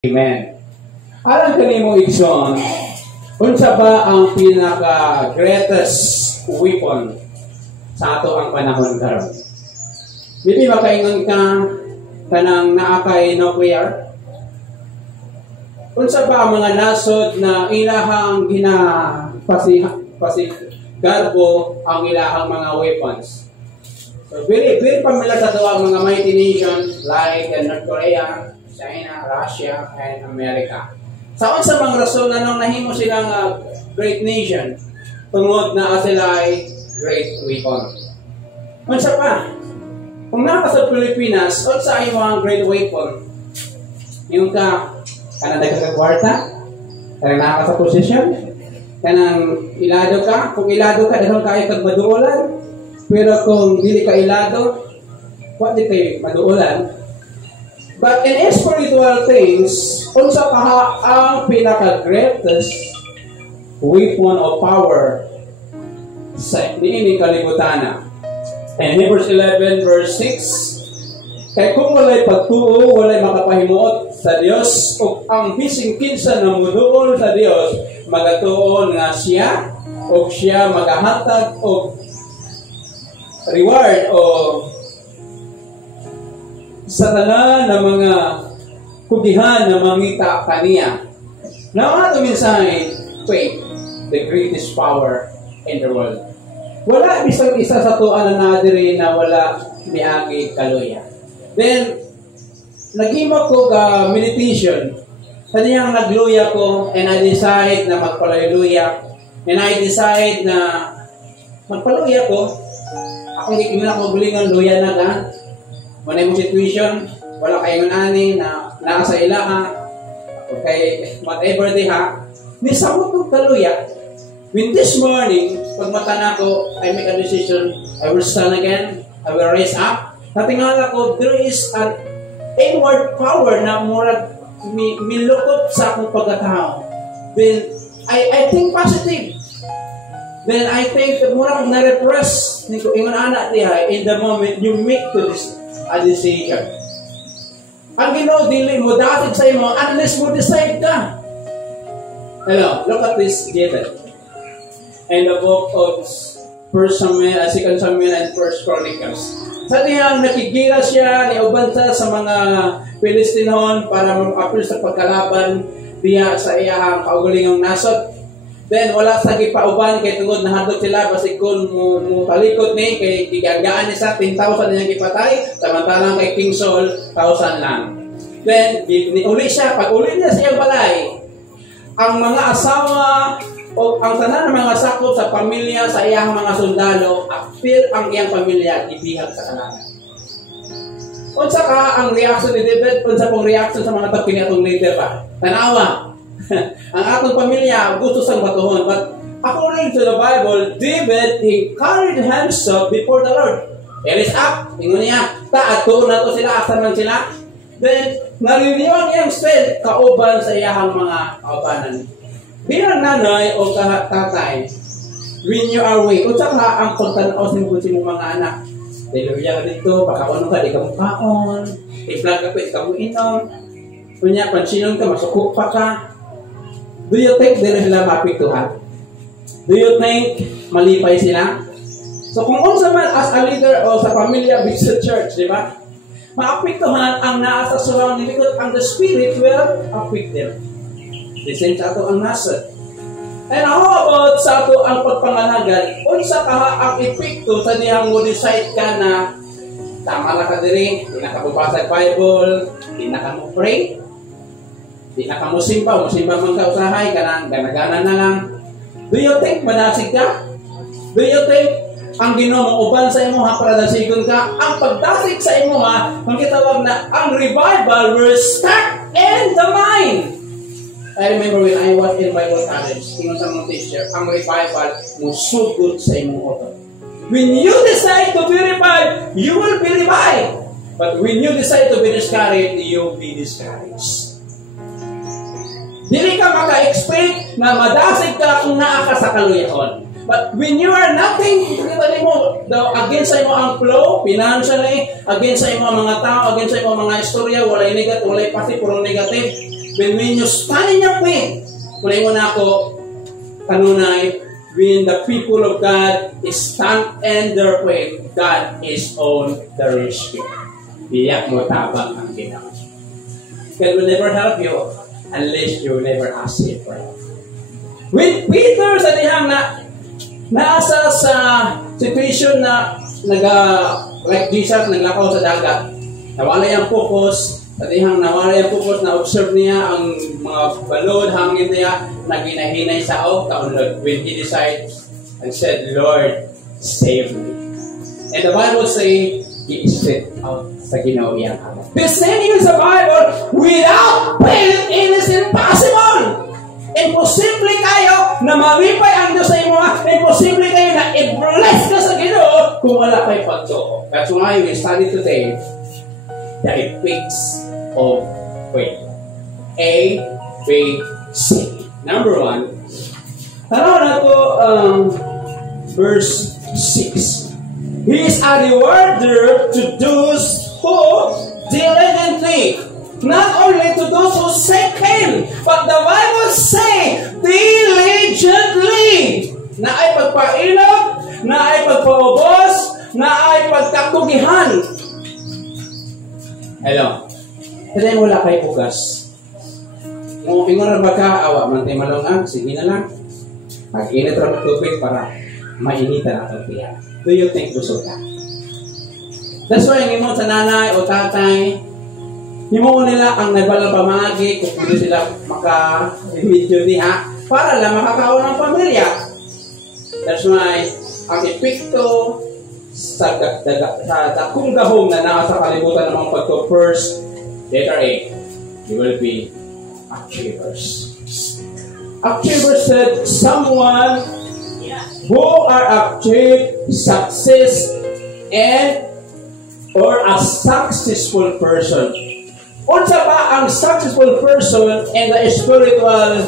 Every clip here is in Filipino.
Amen. Alam ka ni mo, Igsoon, unsa ba ang pinaka-greatest weapon sa ato ang panahon karon? Dili makaingon ka kanang naa kay nuclear? Unsa ba ang mga nasod na ilahang garbo ang ilahang mga weapons? So, very familiar sa ito ang mga mighty nations like North Korea, China, Russia, and America. Sa unsa mang rason na nung nahimo silang great nation, tungod na sila ay great weapon. Unsa pa? Kung naka sa Pilipinas, unsa ay mga great weapon? Yung kanang daghang kwarta, kanang naka sa posisyon, kanang ilado ka, kung ilado ka, daghang kayo kag maduolan, pero kung dili ka ilado, what di kay maduolan? But in spiritual things, unsa pa ang pinaka-greatest weapon of power sa niining kalibutan? In Hebrews 11 verse 6, kay kung walay pagtuo, walay makapahimuot sa Dios, ug ang bising kinsa na muduol sa Dios, magatuon nga siya, ug siya magahatag og reward o sa tanan ng mga kugihan na mangita kaniya. Now, ato minsan, faith, the greatest power in the world. Wala bisang isa sa tuan na nadiri na wala niagi kaluya. Then, naghimo ko meditation. Sa niyang nagluya ko, and I decide na magpaluya. And I decide na magpaluya ko. Ako hindi kami na magulingan, luya na ka. Wala yung situation, wala kayo ani na nasa ilaha, okay, whatever they have. Nisamot ng kaluya. When this morning, pag mata na ko, I make a decision, I will stand again, I will raise up. Natingala ko, there is an inward power na murag milukot sa akong pagkatao. Then, I think positive. Then I think mura kung na-repress ni ko ingon anak niya in the moment you make to this a decision. Ang Ginoo dili mo dapat sa imo unless mo decide ka. Hello, look at this David. In the book of 2 Samuel, 2 Samuel and 1 Chronicles. Sa diyang nakigira siya, niuban sa mga Pilistinoon para mag-apil sa pagkalaban diya sa iyang kaugalingong nasod. Then wala sa gipauban kay tungod nahadlok sila basig kun mo talikod ni kay gigagaan ni sa 10,000 niyang gipatay samantalang kay King Saul 1,000 lang. Then uli siya, pag uli niya sa iyang balay, ang mga asawa o ang tanan ng mga sakop sa pamilya sa iyang mga sundalo, apil ang iyang pamilya ibihag sa kananan. Unsa ka ang reaction ni David? Unsa pong reaction sa mga tapin atong leader ba? Tanawa. Ang atong pamilya gusto sang batuhon, but according to the Bible, David, he carried himself before the Lord. He is up, ingon niya, tuon na to sila, asa man sila. Then, nariniyon niyang strength kauban sa iyahang mga kaubanan. Bilang nanay o tatay, renew our way. Kung saka ang pagtanaw sa mga anak, deliverya ka dito, pagkakuno ka, di ka mukhaon, i-flag ka, di ka mo inom, kunya, pansinon ka, masukok pa ka. Do you think dili sila mapiktuhan? Do you think malipay sila? So kung unsa man as a leader o sa pamilya with the church, di ba? Maapektuhan ang nasa surrounding because ang the spirit will affect them. The same sa ato ang nasa. And how about sa ato ang pagpanganagan? Unsa ka ang epekto sa dihang mo decide ka na tama na ka diri, di na ka mabasa Bible, di na ka mo pray, di na ka musimba man ka usahay, kanang ganaganan na lang. Do you think manasig ka? Do you think ang Ginoo uban sa imo para dasigon ka? Ang pagdasig sa imo ang kitawag na ang revival will start in the mind. I remember when I was in Bible college, tingnan sa mga teacher, ang revival mo sugod sa imong utak. When you decide to be revived, you will be revived. But when you decide to be discouraged, you will be discouraged. Dili ka maka-expect na madasig ka kung naa ka sa kaluyahon. But when you are nothing, against sa imo ang flow, financially, against sa imo mga tao, against sa imo mga istorya, walay negative, walay positive, puro negative, when you stand in your faith, kulay mo na ako, kanunay, when the people of God is stand in their faith, God is on the rescue. Biyak mo tabang ang ginawa. God will never help you unless you never ask Him for help. With Peter, sa dihang nasa sa situation na like Jesus, naglakaw sa dagat. Nawala yung focus, nawala yung focus, na-observe niya ang mga balod, hangin niya, na ginahinay sa kaunlod. When he decides and said, Lord, save me. And the Bible say, he stepped out sa Ginoo iyang hamon. The same is the Bible, without faith, it is impossible. Imposible kayo na malipay ang Diyos sa imo. Imposible kayo na i-bless ka sa Ginoo kung wala kayo pagtuo. That's why we study today the effects of faith. A, B, C. Number 1. Tanaw na to verse 6. He is a rewarder to those who diligently, not only to those who seek Him, but the Bible say, diligently, na ay pagpailog, na ay pagpaubos, na ay pagkakugihan. Hello. Kasi wala kay bugas. Kung ingon ba ka, awa man tayo malungag, sige na lang. Mag-init rin tubig para mainitan ang tiyan. Do you think gusto ka? That's why yung imong sa nanay o tatay, yung nila ang nagbalang pamagi kung pwede sila maka-video niya para lang makakaon ng pamilya. That's why ang epekto sa dakong gahong na nasa kalibutan ng mga pagko-first, letter A, you will be achievers. Achievers said someone who are achieve success and or a successful person. Unsa ba ang successful person in the spiritual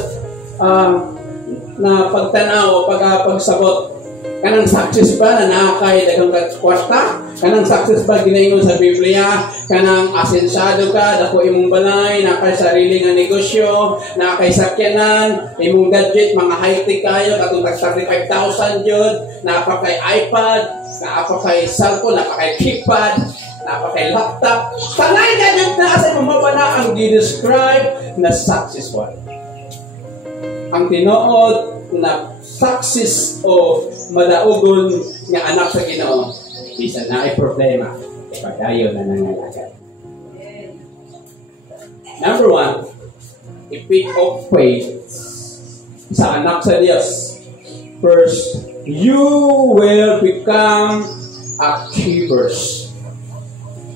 na pagtanaw o pagsabot? Kanang success ba na nakakay daghang kwarta? Kanang success ba ginaingon sa Biblia? Kanang asensado ka, dako imong balay, nakay sarili nga negosyo, nakay sakyanan, imong gadget, mga high-tech kayo, katong 35,000 jud, napakay iPad, napakay cellphone, napakay keypad, napakay laptop. Tanay gadget na sa imong mabana ang di-describe na successful. Ang tinuod na success o madaugon nga anak sa Ginoo, bisa na ay problema, padayon na nangalagad. Number 1, effect of faith sa anak sa Diyos. First, you will become achievers.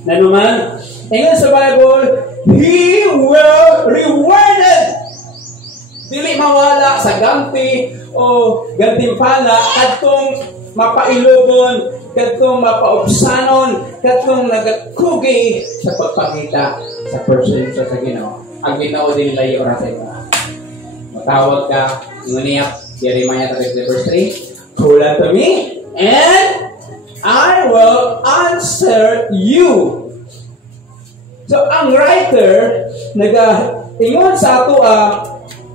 Na naman, tingnan sa Bible, He will rewarded. Dili mawala sa ganti o gantimpala kadtong mapailogon, kadtong mapaubsanon, kadtong nagakugi sa pagpakita sa person sa Ginoo. Ang Ginoo din layo ra sa imo. Matawag ka, nguniyak, Jeremiah 33 verse 3, call unto me and I will answer you. So ang writer nag-ingon sa ato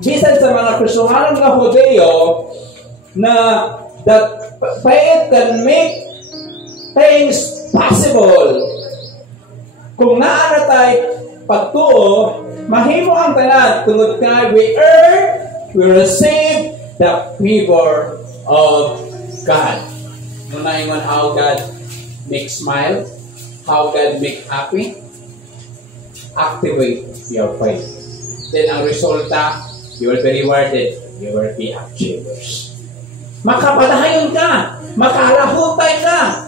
bisan sa mga Kristohanong nga Hudeo na that faith can make things possible. Kung naara tayo pagtuo, mahimo ang tanan tungod kay we receive the favor of God. Muna ingon how God makes smile, how God make happy. Activate your faith. Then ang resulta, you will be rewarded. You will be achievers. Makapadayon ka, makalahutay ka,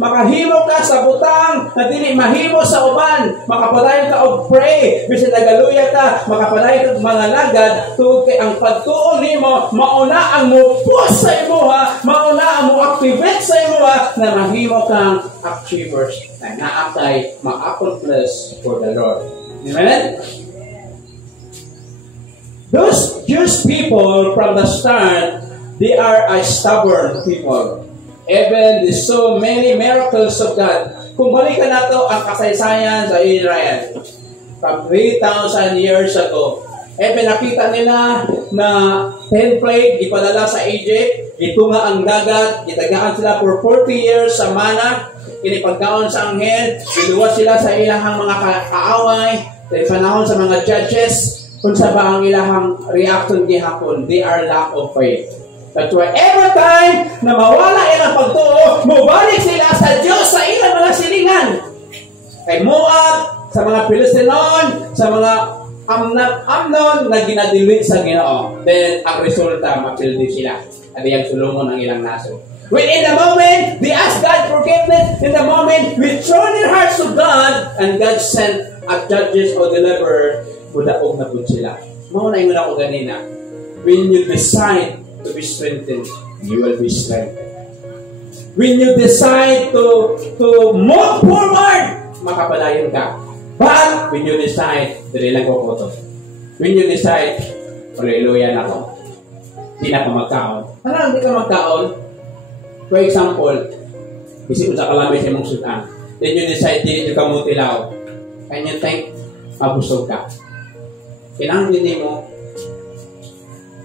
makahimo ka sa butang na dili mahimo sa uban, makapadayon ka og pray, bisan nagaluya ka, makapadayon ka mga lagad tungod kay ang pagtuo nimo mauna ang mo-push sa imo mauna ang mo-activate sa imo na mahimo kang achievers na naatay ma-accomplish for the Lord. Amen? Those Jewish people from the start, they are a stubborn people. Even they saw many miracles of God. Kung balikan nato ang kasaysayan sa Israel, from 3,000 years ago. Pinakita nila na 10 plague, ipadala sa Egypt, gitunga ang dagat, gitagaan sila for 40 years sa mana, kinipagkaon sa anghel, giluwas sila sa ilahang mga kaaway, panahon sa mga judges, kung sa ba ang ilahang reaction gihapon, they are lack of faith. That's why every time na mawala ilang pagtuo, mubalik sila sa Diyos sa ilang mga silingan. Kay Moab, sa mga Pilistinon, sa mga Amnon na ginadili sa Ginoo. Then, ang resulta, mapildi sila. At yung sulungon ang ilang naso. When in the moment, they ask God forgiveness. In the moment, we turn their hearts to God, and God sent a judges or deliverer, budaog na po sila. Mauna yung ako ganina. When you decide to be strengthened, you will be strengthened. When you decide to move forward, makapalayon ka. But when you decide, dali lang ko po ito. When you decide, hallelujah na ako. Hindi na ka magkaon. Parang hindi ka magkaon. For example, isip mo sa kalamay sa mong sudan. Then you decide, hindi ka mo tilaw. Can you think, mabusog ka? Kailangan din mo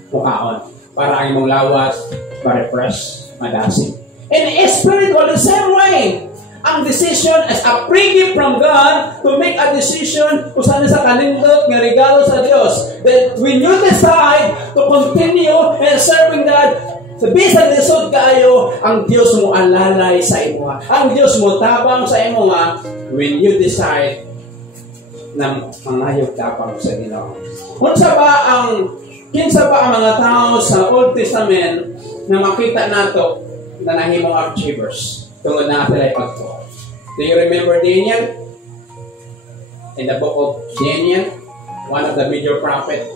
mukaon. Para ang mong lawas, ma-refresh, madasig. And spiritual, the same way. Ang decision as a pre-gift from God to make a decision kung saan sa kanindot ng regalo sa Diyos. That when you decide to continue and serving God, sa bisag lisod kaayo, ang Diyos mo alalay sa imo. Ang Diyos mo tabang sa imo when you decide na mangayog tabang sa Ginoo. Kinsa ba ang mga tao sa Old Testament na makita nato na nahimong achievers tungod na sila pagtuo? Do you remember Daniel? In the book of Daniel, one of the major prophets.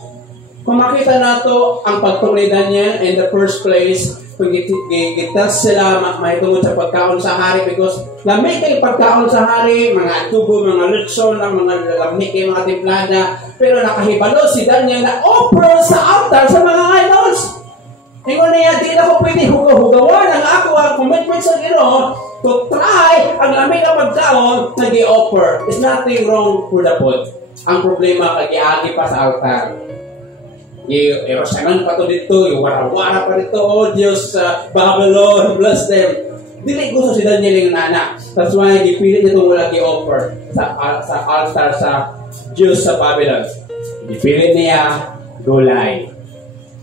Kung makita nato ang pagtuo ni Daniel in the first place, kung gitas sila mahitungod sa pagkaon sa hari because lamig kay pagkaon sa hari, mga tubo, mga lutson, mga lamig kay mga timplada, pero nakahibalo si Daniel na offer sa altar sa mga idols. Ingon niya, di na ko pwede hugaw-hugawan ang ako ang commitment sa Ginoo to try ang lamig na pagkaon na gi-offer. There's nothing wrong for the food. Ang problema, kag-iagi pa sa altar. Erosanan pa to dito, wara-wara pa dito, oh Diyos, Babylon, bless them. Dili gusto si Daniel yung nana. That's why, gipilit niya itong wala gi-offer sa altar sa Diyos sa Babylon. Gipilit niya gulay.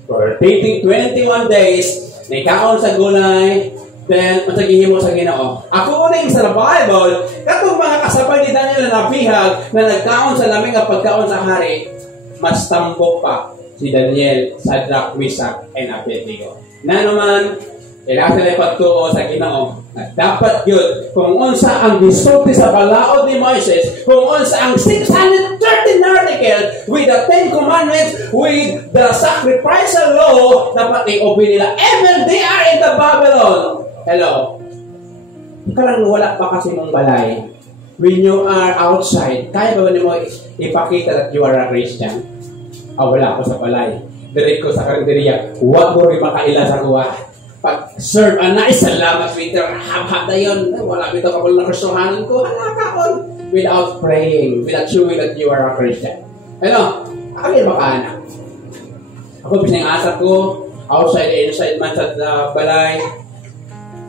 For 21 days, nikaon sa gulay, then, matagihimo sa Ginoo. Ako uling sa Bible, katong mga kasabay ni Daniel na nabihag, na nagkaon sa lamig ang pagkaon sa hari, mas tambok pa si Daniel, Shadrach, Meshach, and Abednego. Na naman, kailangan sila pagtuo sa Ginoo. Dapat yun, kung unsa ang gisulti sa balaod ni Moises, kung unsa ang 613 article with the 10 commandments, with the sacrificial law, dapat i-obey nila. Even they are in the Babylon. Hello. Karang wala pa kasi mong balay. When you are outside, kaya ba mo ipakita that you are a Christian? Wala ako sa balay. Direct ko sa karinderya. Huwag mo rin makaila sa kuha. Pag-serve, salamat, Peter. Hab-hab na yun. Wala bito ka pala ng Kristohanan ko. Halaka on. Without praying. Without showing that you are a Christian. Ano? Kami makaanak. Ako, pinang-asap ko. Outside, inside man sa balay.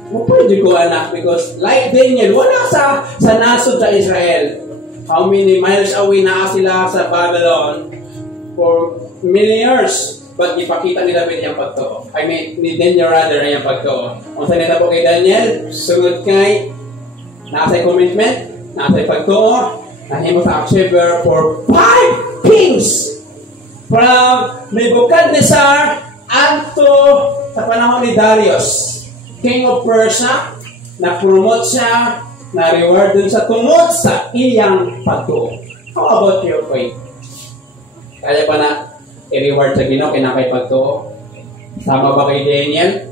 Pwede ko anak because like Daniel, wala sa nasod sa Israel. How many miles away na sila sa Babylon for many years. But ipakita ni David yung pagtuo. I mean, ni Daniel rather yung pagtuo. Kung saan nila po kay Daniel, sunod kay nasa commitment, nasa pagtuo, nahimo sa achiever for 5 kings from Nebuchadnezzar unto sa panahon ni Darius. King of Persia, na-promote siya, na-reward dun sa tungod sa iyang pagtuo. How about your faith? Kaya pa na i-reward sa Ginoo kinakay pagtuo? Tama ba kay Daniel?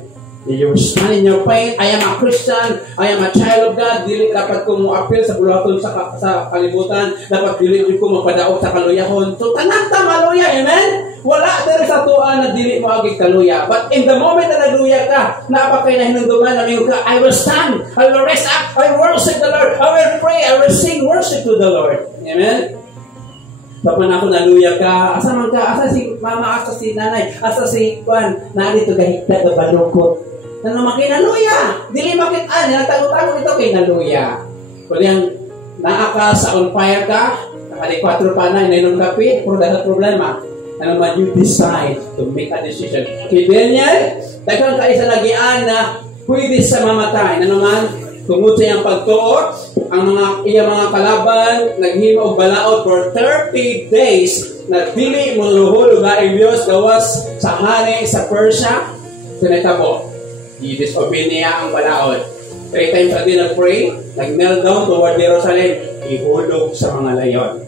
You stand in your faith. I am a Christian. I am a child of God. Dili dapat ko mo appeal sa bulaton sa kalibutan. Dapat dili ko magpadaog sa kaluyahon. So, tanan ta maluya. Amen? Wala diri sa tuan na dili mo agig kaluya. But in the moment na nagluya ka, napakay na hinungduman na ka, I will stand. I will rise up. I will worship the Lord. I will pray. I will sing worship to the Lord. Amen? Kapag ako naluya ka, asa man ka, asa si mama, asa si nanay, asa si Juan, narito kahigda ka balukot. Ano makinaluya? Dili makita, natago-tago ito kay naluya. Kung yung naaka sa on fire ka, nakali 4 pa na, inainom kape, puro dahil problema. Ano man, you decide to make a decision. Kaya Daniel, dahil ka isa lagian na pwede sa mamatay. Ano man, tungod sa iyang pagtuot, ang iyang mga kalaban, naghimo og balaod for 30 days na dili mo luhod nga ang Diyos gawas sa hari sa Persia. Sinitabo, i-disobey niya ang balaod. 3 times a day nag-pray, nag-kneel down toward Jerusalem, ihulog sa mga layon.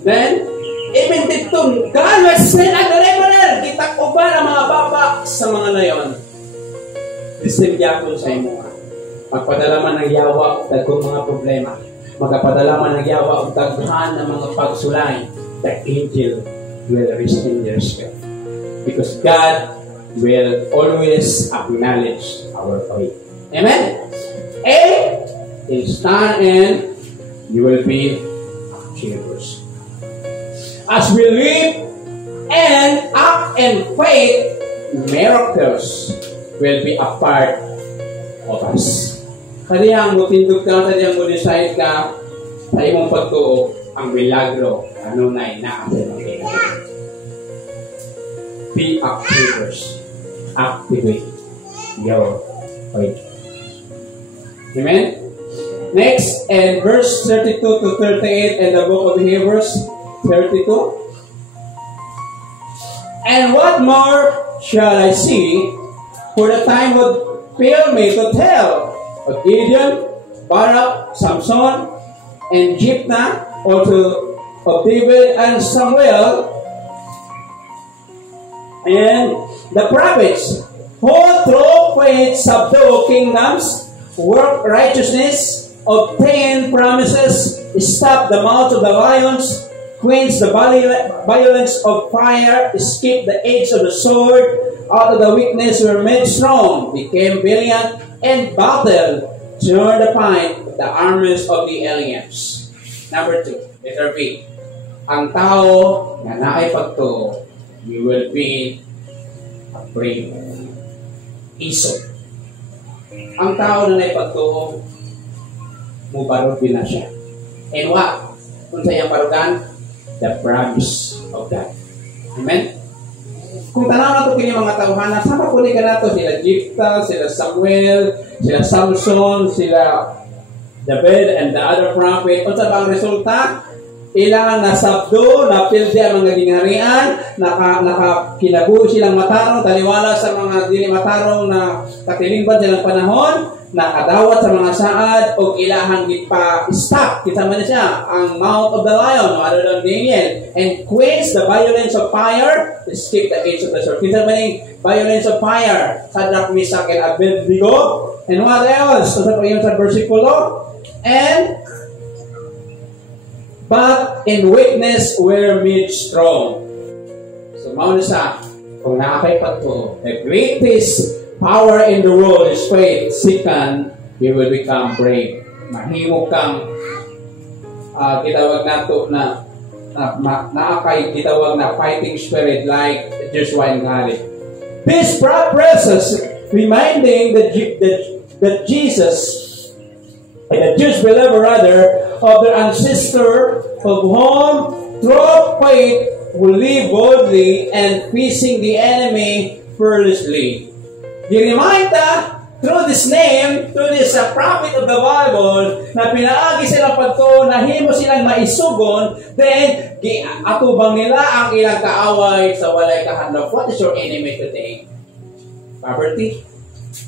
Then, even dito, God was sent at the regular, kita ko ba ng mga baba sa mga layon? Disingyapon sa imo. Magpadala man ng yawa o dagkong mga problema. Magpadala man ng yawa o daghan ng mga pagsulay. The angel will restrain their spirit. Because God will always acknowledge our faith. Amen? A, in stand and you will be achievers. As we live and act in faith, miracles will be a part of us. Kaya ang mutindog ka, kaya ang decide ka, sa imong pagtuo, ang milagro, ano na inaasal ng kaya. Be activers. Activate your faith. Amen? Next, and verse 32 to 38 in the book of Hebrews 32. And what more shall I see, for the time would fail me to tell of Gideon, Barak, Samson, and Jephthah, also of David and Samuel, and the prophets, who through faith subdue kingdoms, work righteousness, obtain promises, stop the mouth of the lions, quench the violence of fire, escape the edge of the sword, out of the weakness were made strong, became valiant, and battle, turn the fight of the armies of the aliens. Number 2, letter B. Ang tao na naipagtuo, you will be a brave. Isog. Ang tao na naipagtuo, mubarog din na siya. And what? Kung sa iyang barugan, the promise of God. Amen? Kung tanaw na ito kini mga tauhana, sama po ni ka na ito, sila Jephthah, sila Samuel, sila Samson, sila David, and the other prophet. Kung sa bang resulta, ilang nasabdo, napildi ang mga gingharian, nakakinabuhi silang matarong, taliwala sa mga dili matarong na katilingban silang panahon, nakadawat sa mga saad, o ilahang ipa-stop, kita man siya, ang mouth of the lion, no other than Daniel, and quench the violence of fire, escape the edge of the sword. Kita man yung violence of fire, Shadrach, Meshach, and Abednego, and what else? So, sa versikulo, and but in weakness were made strong. So, mauna sa, kung nakakipagto, the greatest power in the world is faith. Second, you will become brave. Mahimo kang kitawag nato na kitawag na fighting spirit like Joshua and Caleb. This process reminding that Jesus and the Jews believe rather of their ancestor of whom through faith will live boldly and facing the enemy fearlessly. Gi-remind through this name, through this prophet of the Bible, na pinaagi silang pagto, nahimo silang maisugon, then atubang nila ang ilang kaaway sa walay kahandog. What is your enemy today? Poverty,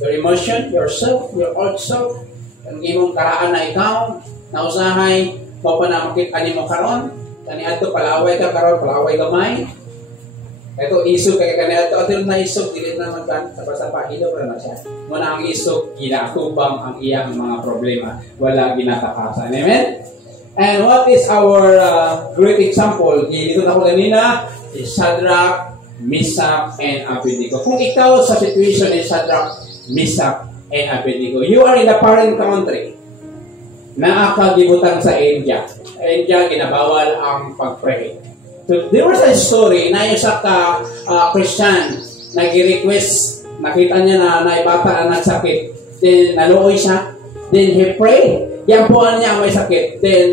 your emotion, yourself, your old self, ang imong karaan na ikaw, na usahay, mo pa na makita mo karon, kaniadto palaway ka karon, palaway gamay. Ito isog kay kaniadto atil na isog dili na magkan sa pahilo para na siya. Muna ang isog ginatubang ang iyang mga problema, wala ginatakasan. Amen. And what is our great example? Dito na ko kanina, is Shadrach, Meshach, and Abednego. Kung ikaw sa situation ni Shadrach, Meshach, and Abednego, you are in a foreign country, naakagibutan sa India. India, ginabawal ang pag-pray. So, there was a story na isa ka Christian, nag-request, nakita niya na naibata na nagsakit. Then, naluoy siya. Then, he prayed. Yampuan niya ang may sakit. Then,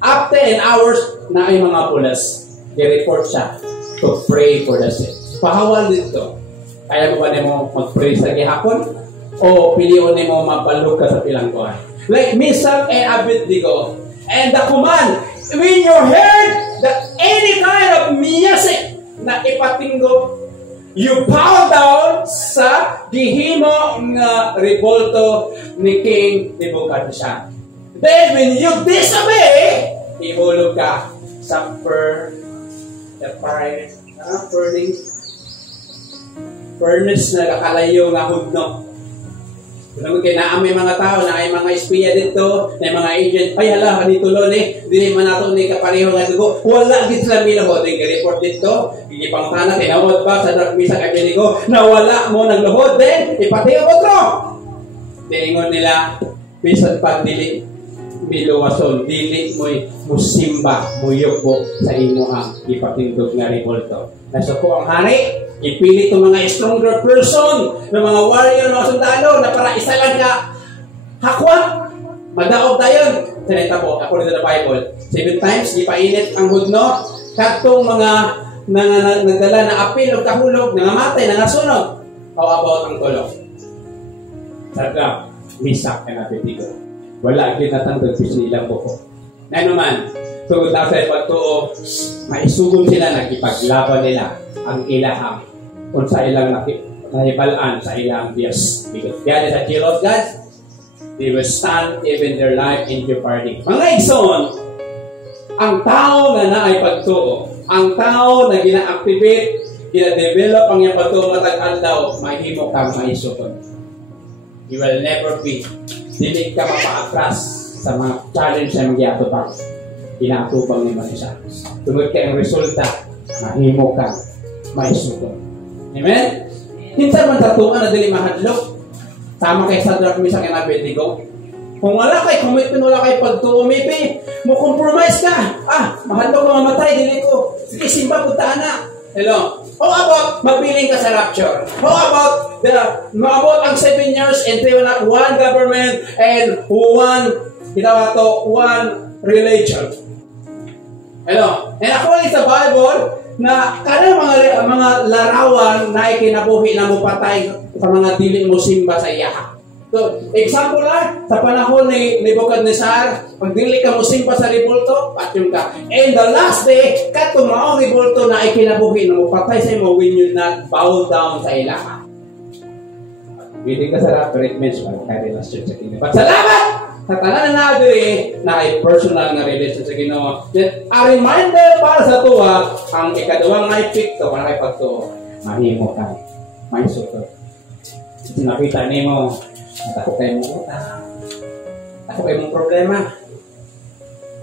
after an hours, na ay mga pulas. I-report siya to pray for the sick. Pahawal dito. Kaya mo ba mo mag-pray sa gihapon? O piliyon mo mapalog ka sa pilangkuhan? Like Meshach and Abednego. And the command, when you heard that any kind of music na ipatinggo, you bow down sa gihimo nga revolto ni King Nebuchadnezzar. Then when you disobey, ihulog ka sa furnace na kakalayo nga hudno. Kung naamay mga tao, na ay mga espiya dito, na mga agent, ay hala, kanito lon hindi man nato ni kapareho nga dugo, wala dito sa milahod, yung report dito, ipangtana, tinawad ba sa Meshach and Abednego, na wala mo nagluhod, then, ipatiyo otro. Tingon nila, bisan pag dili, miluwason, dili mo'y musimba, muyukbo sa imo ang ipatindog nga revolto. Nasuko ang hari, ipili itong mga stronger person, ng mga warrior, mga sundalo, na para isa lang ka hakwat, madaog tayo. Sinita po, according to the Bible, 7 times, ipainit ang hudno, katong mga nagdala na apil o kahulog, nangamatay, nangasunog. How about ang tulog? Sarga, Meshach and Abednego. Wala ang kinatanggal silang buko. Na naman, tungod na sa pagtuo, maisugod sila, nagipaglaban nila ang ilahang kung sa ilang nahibalaan sa ilang Diyos. Because God is a jealous God, they will stand even their life in jeopardy. Mga igsoon, ang tao na naay pagtuo, ang tao na gina-activate, gina-develop ang iyang pagtuo matag-andaw, mahimo kang maisugod. You will never be. Dili ka mapa-atras sa mga challenge na magyatubang. Inaatubang ni Manisa. Tungod ka ang resulta, mahimo kang maisugod. Amen? Hinsan man sa tuwa na dili mahadlok. Tama kay Shadrach, Meshach and Abednego. Kung wala kay commitment, wala kay pagtuo, maybe mo compromise ka. Mahadlok ko mamatay, dili ko. Sige, simba po na. Hello? How about magpiling ka sa rapture? How about ang 7 years and 1 government and one religion? Hello? And according sa Bible, na kanang mga larawan na ikinabuhi na mo patay sa mga dili mo simba sa iya. So, example lang, sa panahon ni Nebuchadnezzar, pag dili ka mo simba sa revolto, patyong ka. And the last day, katong maong revolto na ikinabuhi na mo patay sa imo when you not bow down sa ilaha. Biling ka sa rapture, it means magkari na church sa Ginoo. But salamat! Sa tanan na diri na ay personal nga relation sa Ginoo. Then a reminder para sa tuwa ang ikaduhang may pikto para kay pagtuo. Mahimo ka. May suko. Nakita nimo ako kayo mong utang. Ako kayo mong problema.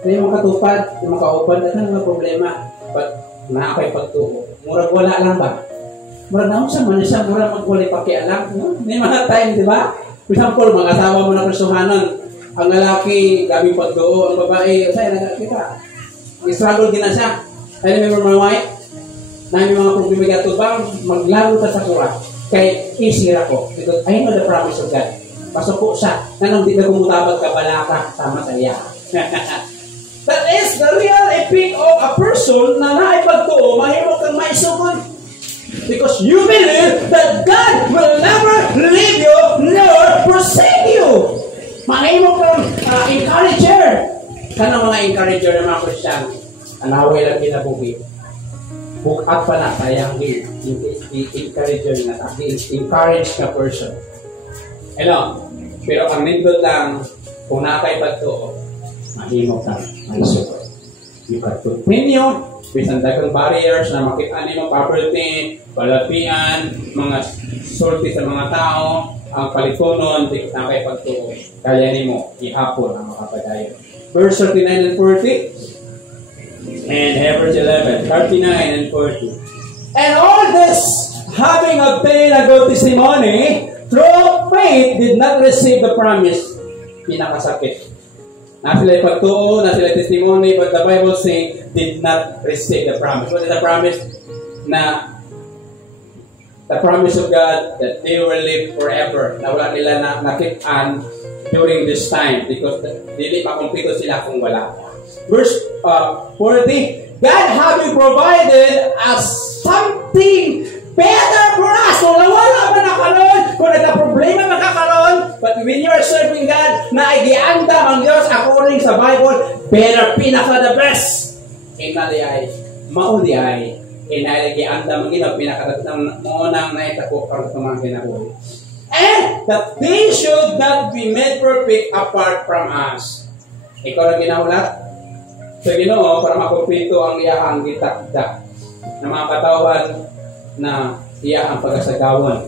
Hindi mo katupad, hindi mo kaupad, at ano mga problema. But nakakay pagtuo. Murag wala lang ba? Murag na sa man siya, murag magwali pakialam. Hindi mga time, di ba? For example, mga asawa mo na persuhanan. Ang lalaki, gabi pagtuo. Ang babae, say, nakakita. I-struggle din na siya. I remember my wife, na may mga problema gato ba, maglaro ka sa kura. Kay isira ko. Because I know the promise of God. Pasok po siya, na nang di na kumutabat ka balaka, sama sa iya. That is the real epic of a person na naipagtuo, mahirap kang maisugod. Because you believe that God will never leave you nor forsake you. Mahirap kang encourager. Kanang mga encourager ng mga Christian, anaway lang kinabuhi. Book up pa na, sayang i-encourager na, i-encourage ka person. Hello? Pero ang nindot lang, kung nakakipagtuo, mahimo ka, maisugod. You can continue, bisan dagang barriers na makita nimo poverty, balapian, mga sulti sa mga tao, ang palitonon, di ka nakakipagtuo. Kaya nimo, ihapon ang makapadayon. Verse 39 and 40, and verse 11, 39 and 40. And all this, having obtained a good testimony, through faith did not receive the promise. Pinakasakit. Na sila pagtuo, na sila testimony, but the Bible saying did not receive the promise. What is the promise? Na the promise of God that they will live forever. Na wala nila na nakitaan during this time because dili makumpleto sila kung wala. Verse 40, God have you provided us something better for us. Kung nawala ba na karon, kung nagka-problema makakaroon, but when you are serving God, na igianda ang Diyos according sa Bible, better, pinaka the best. Inali ay, mauli ay, inali gianda maginaw, pinaka-tatang munang naitako para sa mga ginabuhi. And that they should not be made perfect apart from us. Ikaw na ginaulat sa Ginoo para makumpleto ang iyahang gitakda na mga katawan na iyahang pagkasagawon.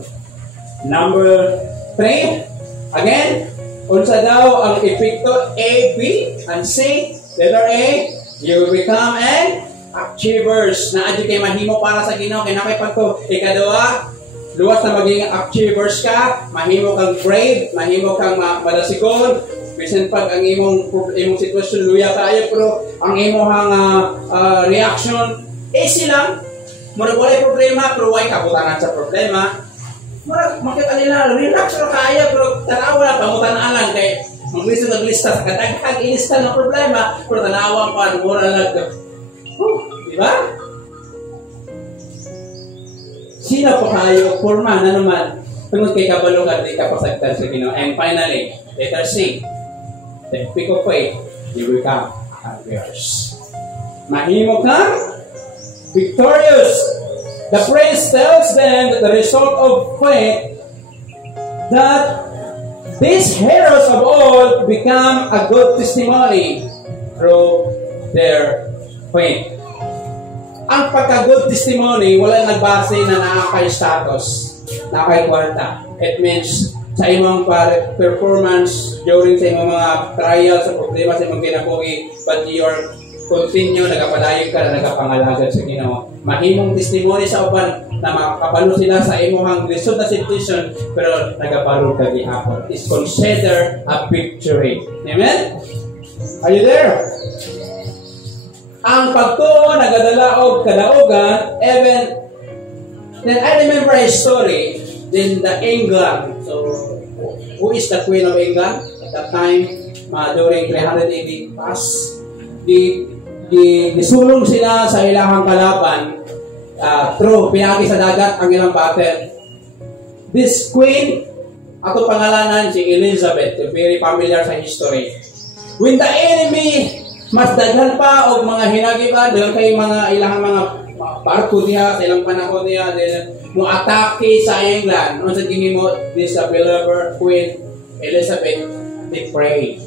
Number 3, again, unsa daw ang epekto A, B, and C. Letter A, you will become an achievers. Na adi kay mahimo para sa Ginoo kay nakay pagko. Ikaduha, luwas na maging achievers ka, mahimo kang brave, mahimo kang madasigon. Bisan pag ang imong sitwasyon luya kayo, pero ang imong reaction easy lang. Mura wala problema, pero why kabutanan sa problema. Mura makita nila relax ra kaya, pero tanawa na pamutanan lang kay maglista sa kadaghang ilista ng problema, pero tanawa pa mura lang. Di ba? Sino po kayo forma na naman tungod kay kabalo ka di ka pasagtan sa Ginoo. And finally, letter C. The pick of faith, you will become yours. Mahimo kang victorious. The phrase tells them that the result of faith that these heroes of old become a good testimony through their faith. Ang pagka-good testimony, wala nagbase na nakakay status, nakakay kwarta. It means sa imong performance during sa imong mga trials, sa problema sa imong kinabuhi, but you're continue, nagapadayon ka na nagapangalagad sa Ginoo. Mahimong testimony sa uban na makakapalo sila sa imong lisod na situation, pero nagapalo ka gihapon. It's considered a victory. Amen? Are you there? Ang pagtuo nagadala og kadaugan, even then I remember a story in the England. So who is the Queen of England at that time? During 300 AD pass, gisulong sila sa ilahang kalaban through pinagi sa dagat ang ilang battle. This queen, ato pangalanan si Elizabeth, very familiar sa history. When the enemy mas daghan pa og mga hinagiban dahil kay mga ilang mga barko niya sa ilang panahon niya mo atake sa England. Ano sa tingin mo, this beloved Queen Elizabeth, they prayed.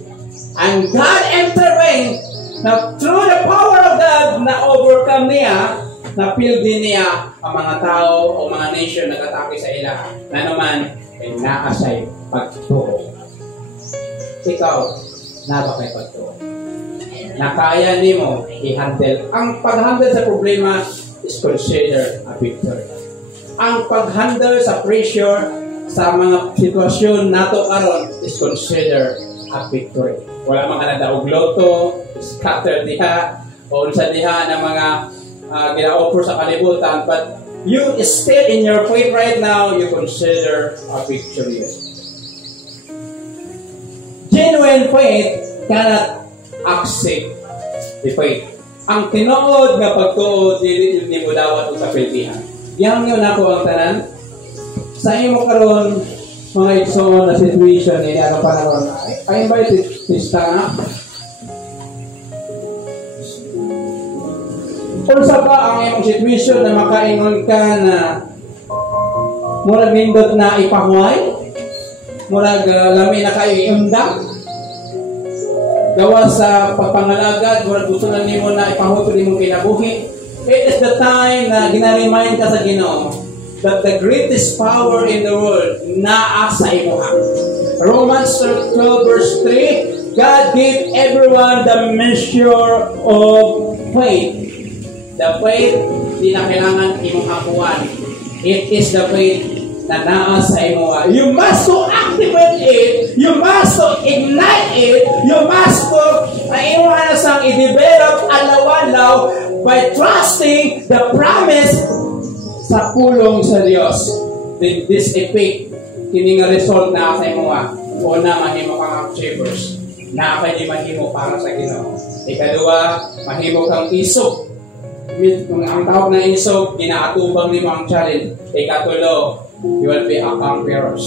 And God intervened na through the power of God na overcome niya, na feel din niya ang mga tao o mga nation na atake sa ila na naman ay naasay pagtuo. Ikaw, na ba kay pagtuo? Na kaya nimo i-handle. Ang pag-handle sa problema is considered a victory. Ang pag-handle sa pressure sa mga sitwasyon nato karon is considered a victory. Wala man ka nadaog loto, scatter diha, o sa diha ng mga gina-offer sa kalibutan, but you still in your faith right now, you consider a victory. Genuine faith cannot accept the faith. Ang tinuod nga pagtuod dili ni mo dawat sa piltihan. Yang yun ako ang tanan sa imo karon mga igsoon na situation ni ano panahon. I invite Sister. Unsa ba ang imong situation na makaingon ka na murag nindot na ipahuay? Murag lami na kayo iundang? Gawa sa pagpangalagad, murag gusto na nimo na ipahutol imong kinabuhi. It is the time na gina-remind ka sa Ginoo that the greatest power in the world naa sa imo. Romans 12 verse 3, God gave everyone the measure of faith. The faith di na kailangan imong akuan. It is the faith na naa sa imo. You must to activate it, you must to ignite it, you must to sang i-develop alaw-alaw by trusting the promise sa pulong sa Dios. This effect, kini nga result na sa imo. Una, mahimo kang achievers. Na kay mahimo para sa Ginoo. Ikaduha, mahimo kang isog. Ang tawag na isog, ginaatubang nimo ang challenge. Ikatulo, you will be a conquerors.